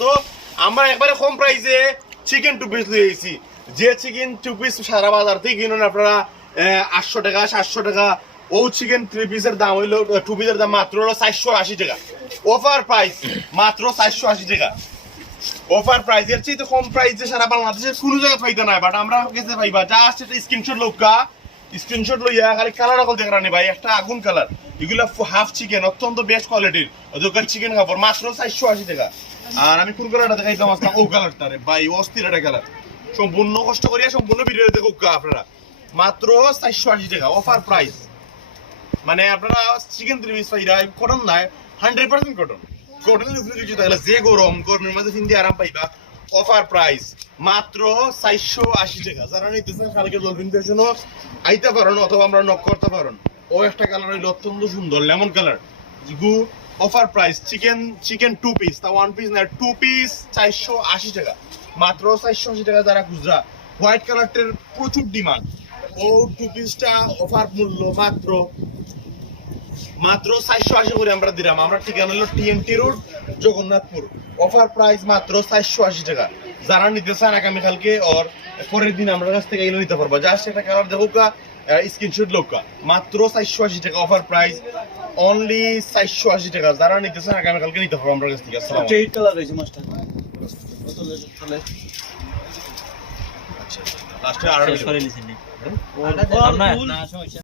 তো আমরা একবারে কম প্রাইসে চিকেন টু পিস লিয়ে এসেছি যে চিকেন টু পিস সারা বাজার থেকে কিনুন আপনারা আটশো টাকা, সাতশো টাকা। ও চিকেন থ্রি পিসের দাম হইল টু পিসের দাম মাত্র হলো চারশো আশি টাকা। অফার প্রাইস মাত্র চারশো আশি টাকা। অফার প্রাইস এর চেয়ে কম প্রাইসে সারা বাংলাদেশের কোনো জায়গায় পাইতে নাই বাট আমরা পাইবা জাস্ট এটা স্ক্রিনশট লোকা স্ক্রিনশট লইয়া খালি কালার অকল রানি ভাই, একটা আগুন কালার এগুলা হাফ চিকেন অত্যন্ত বেস্ট কোয়ালিটির দোকান চিকেন খাবার মাত্র চারশো আশি টাকা। আর আমি কোন কালারটা দেখাইতাম আসলাম ও কালারটা রে ভাই অস্থির একটা কালার। সম্পূর্ণ কষ্ট করিয়া সম্পূর্ণ ভিডিও দেখো আপনারা। মাত্র চারশো আশি টাকা অফার প্রাইস মানে আপনারা চিকেন থ্রি পিস পাইরা কটন নাই হান্ড্রেড পার্সেন্ট কটন কটনের উপরে কিছু থাকলে যে গরম গরমের মাঝে ফিন্দি আরাম পাইবা অফার প্রাইস মাত্র চারশো আশি টাকা। যারা নিতেছেন, কালকে ডলফিন জন্য আইতে পারেন অথবা আমরা নক করতে পারেন ও একটা কালার হইল অত্যন্ত সুন্দর লেমন কালার। গু offer price chicken chicken two piece তা ওয়ান পিস না টু পিস চারশো আশি টাকা। মাত্র চারশো আশি টাকা যারা খুচরা হোয়াইট কালারটার প্রচুর ডিমান্ড ও টু পিসটা অফার মূল্য মাত্র মাত্র চারশো আশি করে আমরা দিলাম। আমরা ঠিকানা হলো TNT road Jagannathpur. Offer price মাত্র চারশো আশি টাকা। যারা নিতে চান আগামীকালকে ওর পরের দিন আমরা কাছ থেকে এগুলো নিতে পারব। জাস্ট একটা কালার দেখো স্ক্রিনশট লোকা। মাত্র চারশো আশি টাকা অফার প্রাইস অনলি চারশো আশি টাকা। যারা নিতে চান আগামীকালকে নিতে পারব আমরা কাছ থেকে। আসসালাম এইট কালার রয়েছে মাছটা লাস্টে আরও